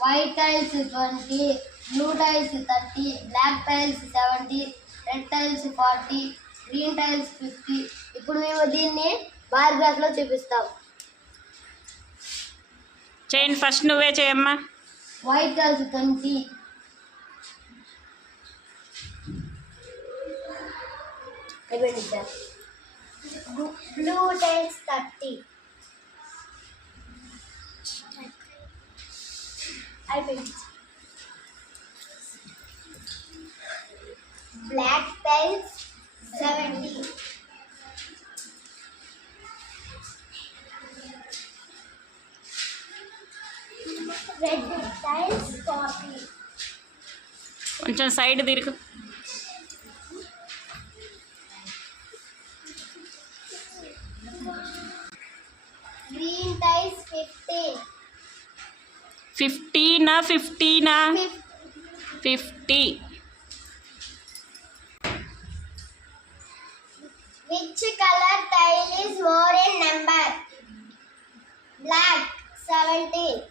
White tiles 20, blue tiles 30, black tiles 70, red tiles 40, green tiles 50. ఇప్పుడు మేము దీన్ని bar graph లో చూపిస్తాం. చేయండి, ఫస్ట్ నువ్వే చేయమ్మా. White tiles 20, blue tiles 30, black tiles 70, red tiles 40, కొంచెం సైడ్ తిరుగు. green tiles 15, 15 50. Which color tile is more in number? Black 17,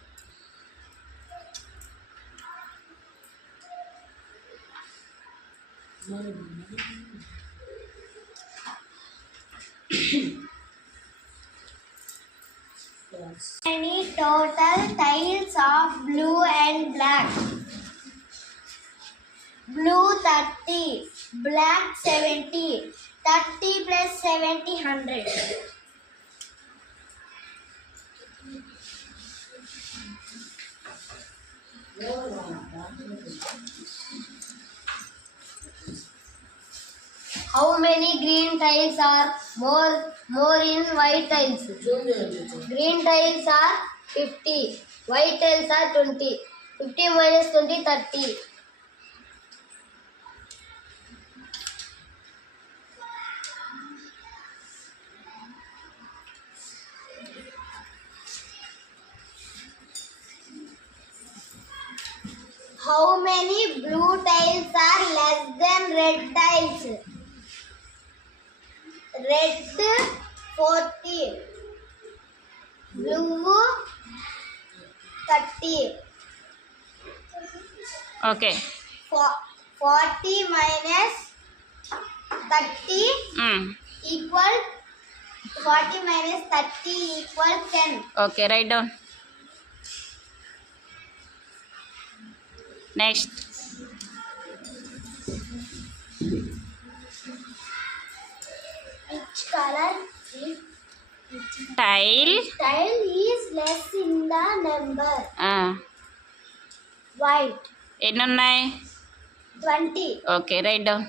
any total tiles of blue and black? Blue 30, black 70, 30 plus 70 100. How many green tiles are more in white tiles? Green tiles are 50, white tiles are 20. 50 minus 20 30. How many blue tiles are less than red tiles? Red 40, blue 30. Okay. 40 minus 30 equal 40 minus 30 equal 10. Okay, right down. Next. Which color is tile is less in the number? White ఎన్ని ఉన్నాయి? 20. Okay, right down.